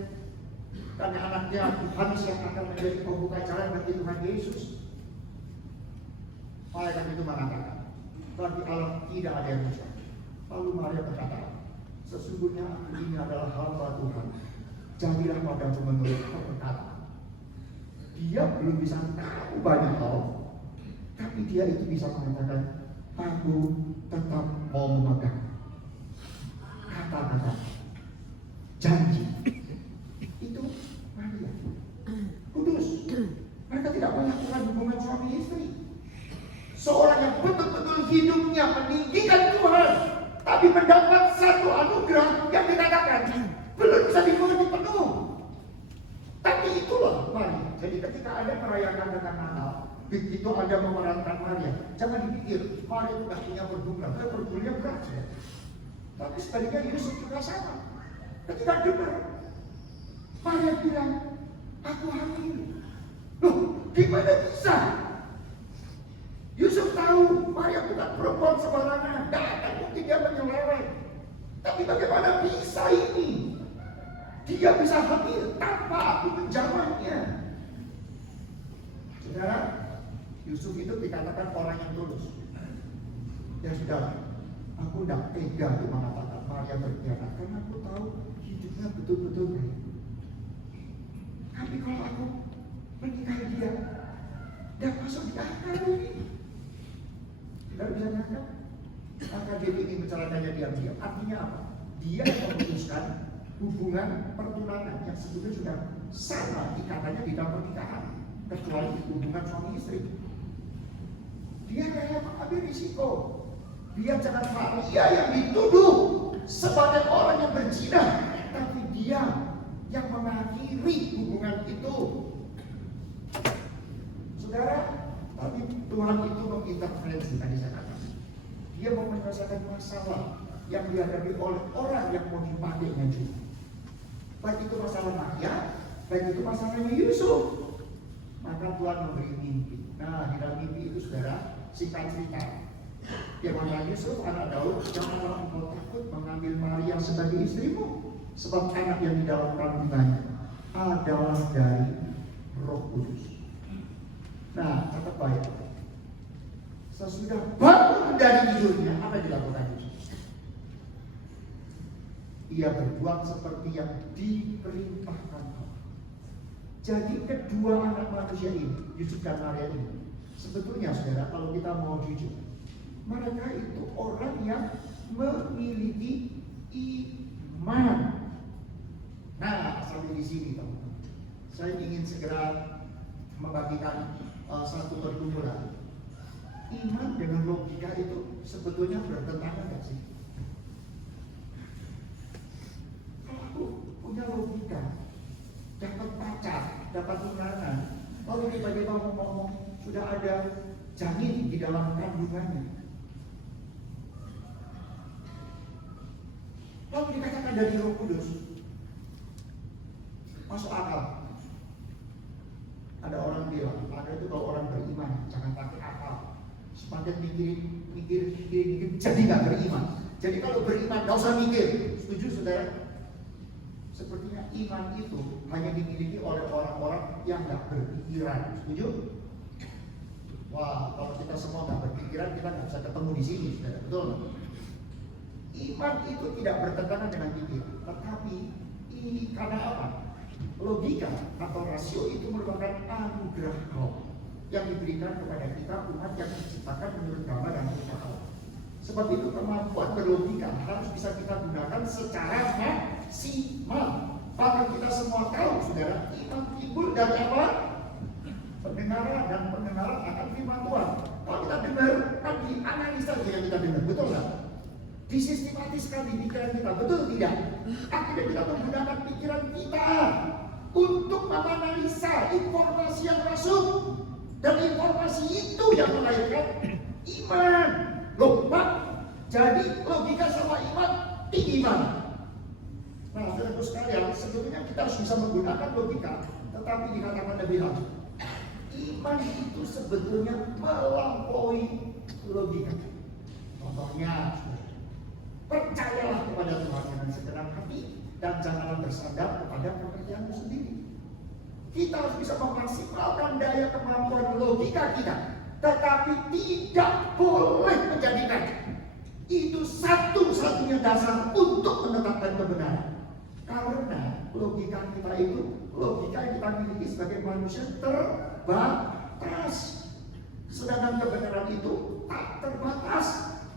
karena anaknya Yohanes yang akan menjadi pembuka jalan bagi Tuhan Yesus. Malaikat itu mengatakan, bagi Allah tidak ada yang mustahil. Lalu Maria berkata, sesungguhnya aku ini adalah hamba Tuhan. Jadilah padaku menurut perkataan. Dia belum bisa tahu banyak hal, tapi dia itu bisa mengatakan, aku tetap mau memegang kata-kata janji. Itu Maria. Kudus. Mereka tidak melakukan hubungan suami istri. Seorang yang betul-betul hidupnya meninggikan Tuhan, tapi mendapat satu anugerah yang dikatakan belum bisa dimengerti penuh. Tapi itulah Maria. Jadi ketika Anda merayakan tentang Natal, begitu Anda memerankan Maria, jangan dipikir Maria itu punya berguna, berguna berat ya. Tapi sebaliknya Yusuf juga sama. Ketika dengar Maria bilang, aku hamil. Loh, gimana bisa? Yusuf tahu Maria bukan perempuan sembarangan, tidak akan mungkin dia menyeleweng. Tapi bagaimana bisa ini? Dia bisa hamil tanpa aku menjawabnya. Saudara, Yusuf itu dikatakan orang yang tulus. Ya sudah, aku tidak tega untuk mengatakan Maria berkhianat karena aku tahu hidupnya betul-betul baik. Tapi kalau aku menikahi dia, tidak masuk di akal ini. Tidak bisa nyangka. Maka dia ingin mencelakainya diam-diam. Artinya apa? Dia memutuskan hubungan pertunangan yang sebetulnya sudah sama ikatannya di dalam pernikahan, kecuali hubungan suami istri. Dia rela mengambil risiko. Dia jangan Maria yang dituduh sebagai orang yang berzina, tapi dia yang mengakhiri hubungan itu. Saudara, tapi Tuhan itu mengintervensi, tadi saya katakan. Dia mau menyelesaikan masalah yang dihadapi oleh orang yang menimpanya juga. Baik itu masalah Maria, baik itu masalahnya Yusuf. Maka Tuhan memberi mimpi. Nah, di dalam mimpi itu saudara, singkat cerita, bagaimana Yusuf anak Daud, janganlah engkau takut mengambil Maria sebagai istrimu, sebab anak yang di dalam kandungannya adalah dari Roh Kudus. Nah, catat baik. Sesudah bangun dari tidurnya, apa yang dilakukan Yusuf? Ia berbuat seperti yang diperintahkan Allah. Jadi kedua anak manusia ini, Yusuf dan Maria ini, sebetulnya saudara, kalau kita mau jujur, mereka itu orang yang memiliki iman. Nah, sampai di sini teman-teman, saya ingin segera membagikan satu pergumulan. Iman dengan logika itu sebetulnya bertentangan nggak sih? Kalau aku punya logika, dapat pacar, dapat tunangan, lalu tiba-tiba ngomong sudah ada janin di dalam kandungannya, lalu dikatakan dari Roh Kudus, masuk akal. Ada orang bilang, ada itu kalau orang beriman jangan pakai akal, semakin mikir, jadi nggak beriman. Jadi kalau beriman nggak usah mikir. Setuju saudara? Sepertinya iman itu hanya dimiliki oleh orang-orang yang nggak berpikiran. Setuju? Wah, kalau kita semua nggak berpikiran, kita nggak bisa ketemu di sini, saudara. Betul? Iman itu tidak bertentangan dengan pikir, tetapi ini karena apa? Logika atau rasio itu merupakan anugerah Allah yang diberikan kepada kita umat yang diciptakan menurut gambar dan rupa Allah. Sebab itu kemampuan berlogika harus bisa kita gunakan secara maksimal. Bahkan kita semua tahu, saudara, iman timbul dari apa? Pendengaran, dan pendengaran akan firman Tuhan. Kalau kita dengar, kan dianalisa yang kita dengar, betul nggak? Disistematiskan di pikiran kita, betul tidak? Akhirnya kita menggunakan pikiran kita untuk menganalisa informasi yang masuk, dan informasi itu yang melahirkan iman. Loh, Pak, jadi logika sama iman tinggi mana? Nah, saudara sekalian, sebetulnya kita harus bisa menggunakan logika, tetapi dikatakan lebih lanjut. Iman itu sebetulnya melampaui logika. Contohnya, percayalah kepada Tuhan dengan segenap hati dan janganlah bersandar kepada pengertianmu sendiri. Kita harus bisa memaksimalkan daya kemampuan logika kita, tetapi tidak boleh menjadikan itu satu-satunya dasar untuk menetapkan kebenaran. Karena logika kita itu logika yang kita miliki sebagai manusia terbatas, sedangkan kebenaran itu tak terbatas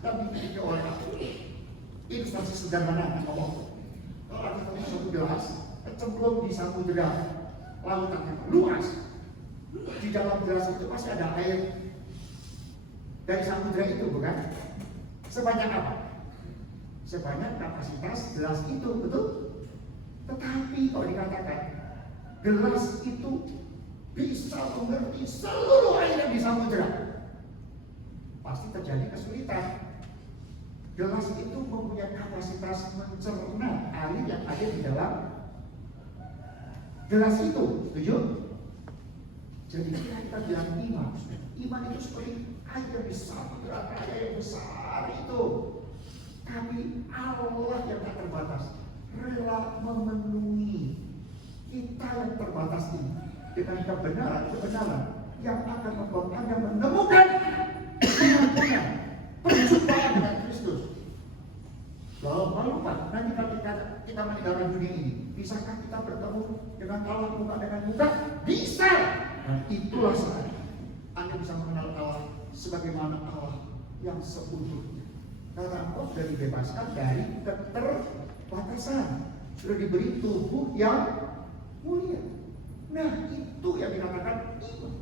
dan dimiliki oleh Allah. Ilustrasi sederhana ngomong, kalau kita punya satu gelas, kecemplung di samudera lautan yang luas, di dalam gelas itu masih ada air dari samudera itu, bukan? Sebanyak apa? Sebanyak kapasitas gelas itu, betul? Tetapi kalau dikatakan gelas itu bisa mengerti seluruh air yang di samudera, pasti terjadi kesulitan. Gelas itu mempunyai kapasitas mencerna air yang ada di dalam gelas itu, setuju? Jadi kita bilang iman. Iman itu seperti air yang besar, air yang besar itu. Tapi Allah yang tak terbatas rela memenuhi kita yang terbatas ini dengan kebenaran yang akan membuat Anda menemukan pengampunan, perjumpaan dengan Kristus. Lalu Pak, nanti ketika kita meninggalkan dunia ini, bisakah kita bertemu dengan Allah muka dengan muka? Bisa. Dan itulah saat Anda bisa mengenal Allah sebagaimana Allah yang seutuhnya. Karena Allah sudah dibebaskan dari keterbatasan, sudah diberi tubuh yang mulia. Nah, itu yang dikatakan iman.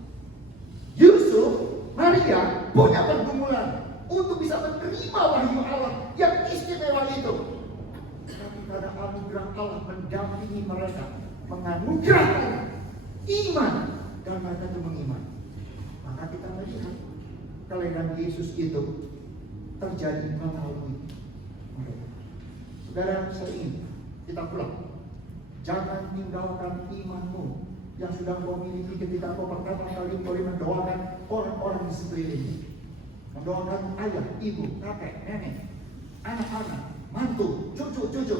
Yusuf, Maria punya pergumulan untuk bisa menerima wahyu Allah yang istimewa itu. Tapi karena anugerah Allah mendampingi mereka, menganugerahkan iman dan mereka itu mengiman. Maka kita melihat kelahiran Yesus itu terjadi melalui mereka. Saudara, saya ingin kita pulang. Jangan tinggalkan imanmu yang sudah kau miliki ketika kau pertama kali boleh mendoakan orang-orang di sekelilingmu. Mendoakan ayah, ibu, kakek, nenek, anak-anak, mantu, cucu-cucu,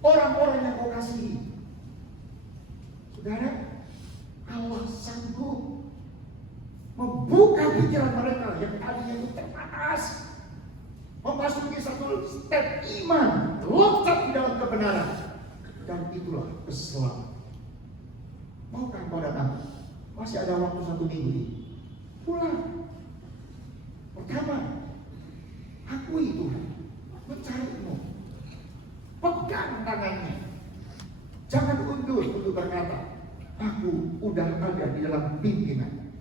orang-orang yang kau kasihi. Saudara, Allah sanggup membuka pikiran mereka yang tadinya itu terbatas, memasuki satu step iman, loncat di dalam kebenaran, dan itulah keselamatan. Maukah kau datang? Masih ada waktu 1 minggu ini. Pulang. Pertama, akui Tuhan, mencarimu, pegang tangannya. Jangan undur untuk berkata, aku udah ada di dalam pimpinan.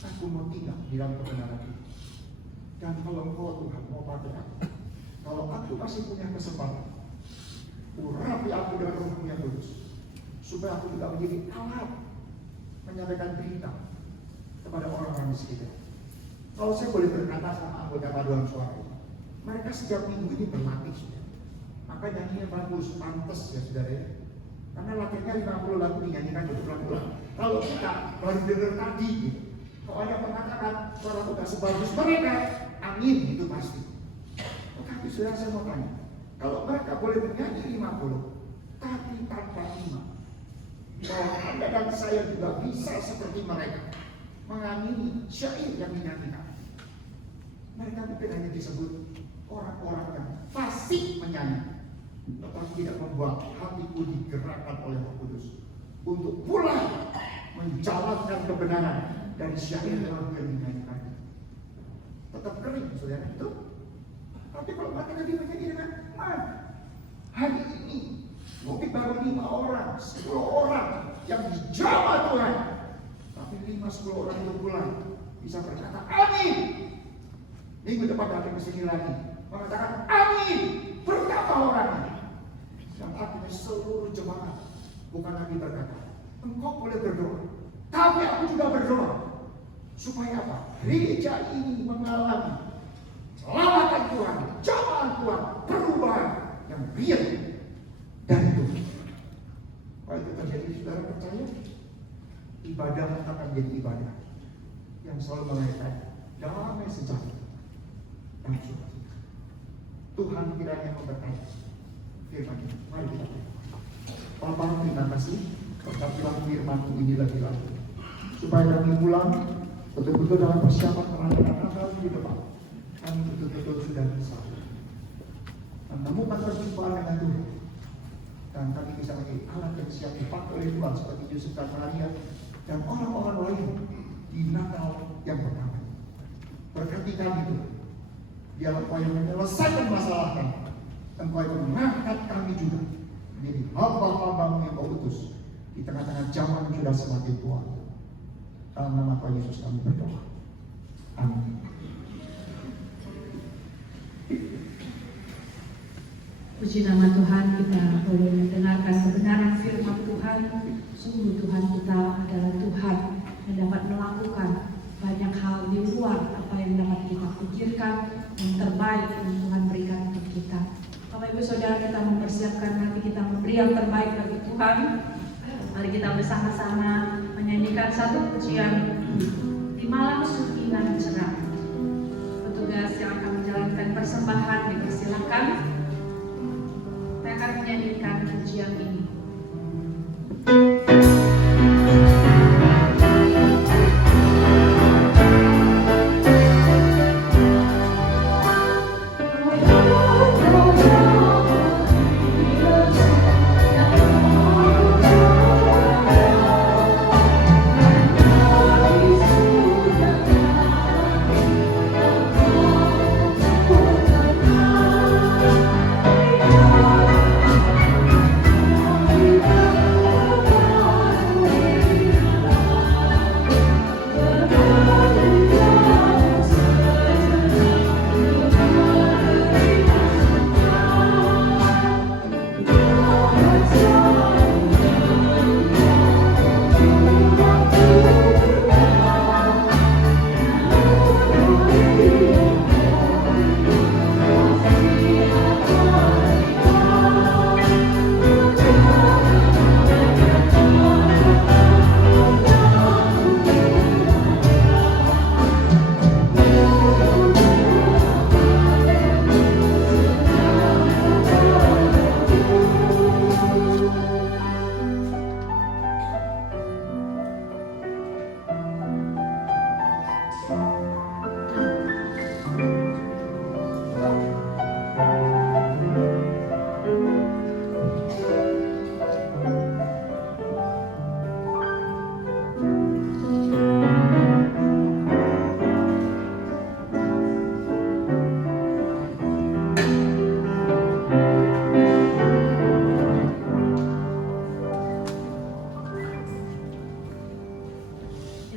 Aku mau tinggal di dalam kebenaran itu. Dan kalau kau Tuhan mau pakai aku, kalau aku masih punya kesempatan, urapi aku dengan Roh-Mu yang kudus, supaya aku juga menjadi alat menyampaikan berita kepada orang-orang di sekitar. Kalau saya boleh berkata sama anggota paduan suara, mereka setiap minggu ini berlatih sudah. Maka nyanyinya bagus, pantas ya saudara ya. Karena latihannya 50 lagu dinyanyikan berulang-ulang. Kalau kita baru dengar tadi gitu, kalau ada mengatakan suara tidak sebagus mereka, amin itu pasti. Tetapi saudara, saya mau tanya, kalau mereka boleh menyanyi 50, tapi tanpa iman, bahwa Anda dan saya juga bisa seperti mereka mengamini syair yang dinyanyikan. Mereka mungkin hanya disebut orang-orang yang fasik menyanyi, tetapi tidak membuat hatiku digerakkan oleh Roh Kudus untuk pulang menjalankan kebenaran dari syair yang dinyanyikan. Tetap kering, saudara itu. Tapi kalau mereka tadi menyanyi dengan iman, hari ini mungkin baru 5 orang, 10 orang yang dijamah Tuhan, tapi 5-10 orang itu pulang bisa berkata amin. Minggu depan datang ke sini lagi mengatakan amin. Berapa orangnya? Yang artinya seluruh jemaat bukan lagi berkata engkau boleh berdoa, tapi aku juga berdoa supaya apa? Gereja ini mengalami lawatan Tuhan, jamaah Tuhan, perubahan yang real dari Tuhan. Kalau itu terjadi, saudara percaya ibadah akan jadi ibadah yang selalu melahirkan damai sejahtera dan sukacita. Tuhan kiranya memberkati firman ini. Mari kita berdoa. Bapa, terima kasih. Berkatilah firman-Mu ini lagi-lagi, supaya kami pulang betul-betul dalam persiapan menghadapi hal di depan. Kami betul-betul sudah bisa menemukan perjumpaan dengan Tuhan, dan kami bisa menjadi alat yang siap dipakai oleh Tuhan seperti Yusuf dan Maria dan orang-orang lain di Natal yang pertama. Berkati kami Tuhan, biarlah Engkau yang menyelesaikan masalah kami, Engkau yang mengangkat kami juga menjadi hamba-hamba-Mu yang Kau utus di tengah-tengah zaman yang sudah semakin tua. Dalam nama Tuhan Yesus kami berdoa. Amin. Puji nama Tuhan, kita boleh mendengarkan kebenaran firman Tuhan. Sungguh Tuhan kita adalah Tuhan yang dapat melakukan banyak hal di luar apa yang dapat kita pikirkan, yang terbaik yang Tuhan berikan untuk kita. Bapak Ibu Saudara, kita mempersiapkan hati kita memberi yang terbaik bagi Tuhan. Mari kita bersama-sama menyanyikan satu pujian di malam sunyi dan cerah. Petugas yang akan menjalankan persembahan dipersilakan. Saya akan menyanyikan pujian ini. Oh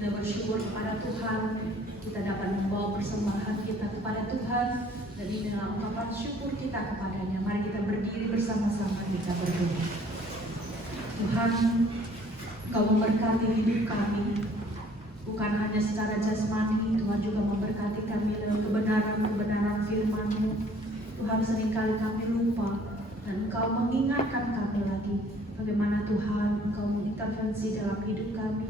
boleh bersyukur kepada Tuhan. Kita dapat membawa persembahan kita kepada Tuhan. Dan ini adalah ungkapan syukur kita kepadanya. Mari kita berdiri bersama-sama, kita berdoa. Tuhan, Engkau memberkati hidup kami. Bukan hanya secara jasmani, Tuhan juga memberkati kami lewat kebenaran-kebenaran firman-Mu. Tuhan, seringkali kami lupa dan Engkau mengingatkan kami lagi bagaimana Tuhan Engkau mengintervensi dalam hidup kami.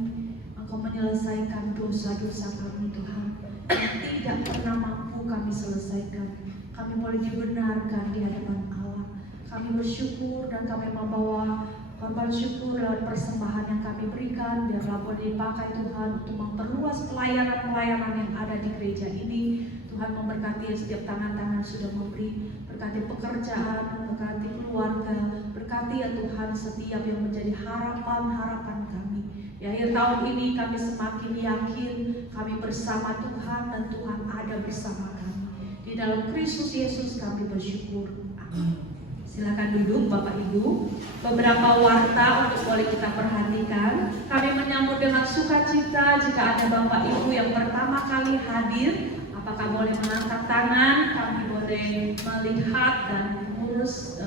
Engkau menyelesaikan dosa-dosa kami, Tuhan, yang tidak pernah mampu kami selesaikan. Kami boleh dibenarkan di hadapan Allah. Kami bersyukur dan kami membawa korban syukur lewat persembahan yang kami berikan, biarlah boleh dipakai Tuhan untuk memperluas pelayanan-pelayanan yang ada di gereja ini. Tuhan memberkati setiap tangan-tangan sudah memberi, berkati pekerjaan, berkati keluarga, berkati ya Tuhan setiap yang menjadi harapan-harapan kami. Di akhir tahun ini kami semakin yakin kami bersama Tuhan dan Tuhan ada bersama kami. Di dalam Kristus Yesus kami bersyukur. Amin. Silakan duduk Bapak Ibu. Beberapa warta untuk boleh kita perhatikan. Kami menyambut dengan sukacita jika ada Bapak Ibu yang pertama kali hadir. Apakah boleh mengangkat tangan? Kami boleh melihat dan mengurus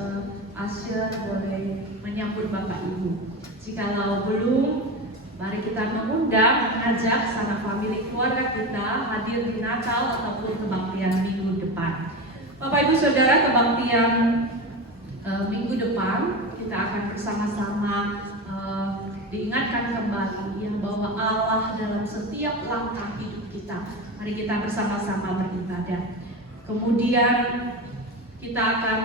Asya boleh menyambut Bapak Ibu. Jikalau belum, mari kita mengundang, mengajak sanak famili keluarga kita hadir di Natal ataupun kebaktian minggu depan. Bapak Ibu Saudara, kebaktian minggu depan kita akan bersama-sama diingatkan kembali yang bahwa Allah dalam setiap langkah hidup kita. Mari kita bersama-sama beribadah. Kemudian kita akan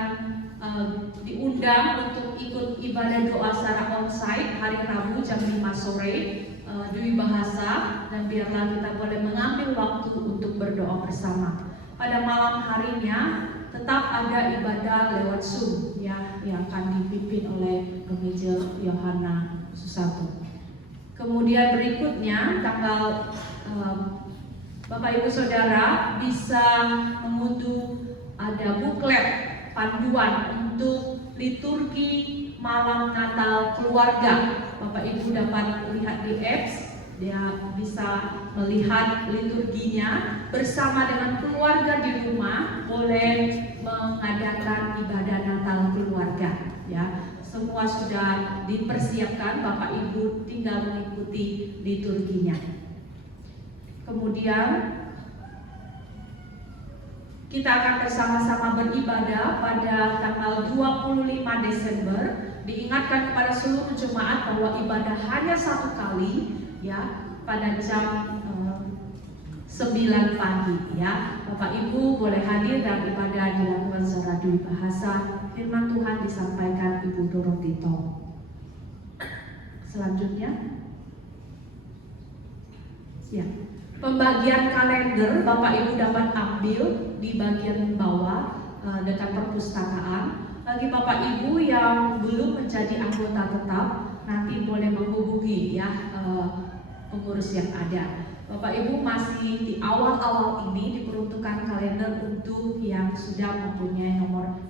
diundang untuk ikut ibadah doa secara onsite hari Rabu jam 5 sore Dwi Bahasa, dan biarlah kita boleh mengambil waktu untuk berdoa bersama. Pada malam harinya tetap ada ibadah lewat Zoom ya, yang akan dipimpin oleh Pemeja Yohana Susanto. Kemudian berikutnya tanggal Bapak Ibu Saudara bisa mengunduh ada buklet panduan untuk liturgi malam Natal keluarga. Bapak Ibu dapat lihat di apps, dia bisa melihat liturginya bersama dengan keluarga di rumah, boleh mengadakan ibadah Natal keluarga ya. Semua sudah dipersiapkan, Bapak Ibu tinggal mengikuti liturginya. Kemudian kita akan bersama-sama beribadah pada tanggal 25 Desember. Diingatkan kepada seluruh jemaat bahwa ibadah hanya satu kali ya, pada jam 9 pagi ya. Bapak Ibu boleh hadir dan ibadah dilakukan secara Dwi Bahasa. Firman Tuhan disampaikan Ibu Dorotito. Selanjutnya ya, pembagian kalender Bapak Ibu dapat ambil di bagian bawah dekat perpustakaan. Bagi Bapak Ibu yang belum menjadi anggota tetap, nanti boleh menghubungi ya pengurus yang ada. Bapak Ibu masih di awal-awal ini diperuntukkan kalender untuk yang sudah mempunyai nomor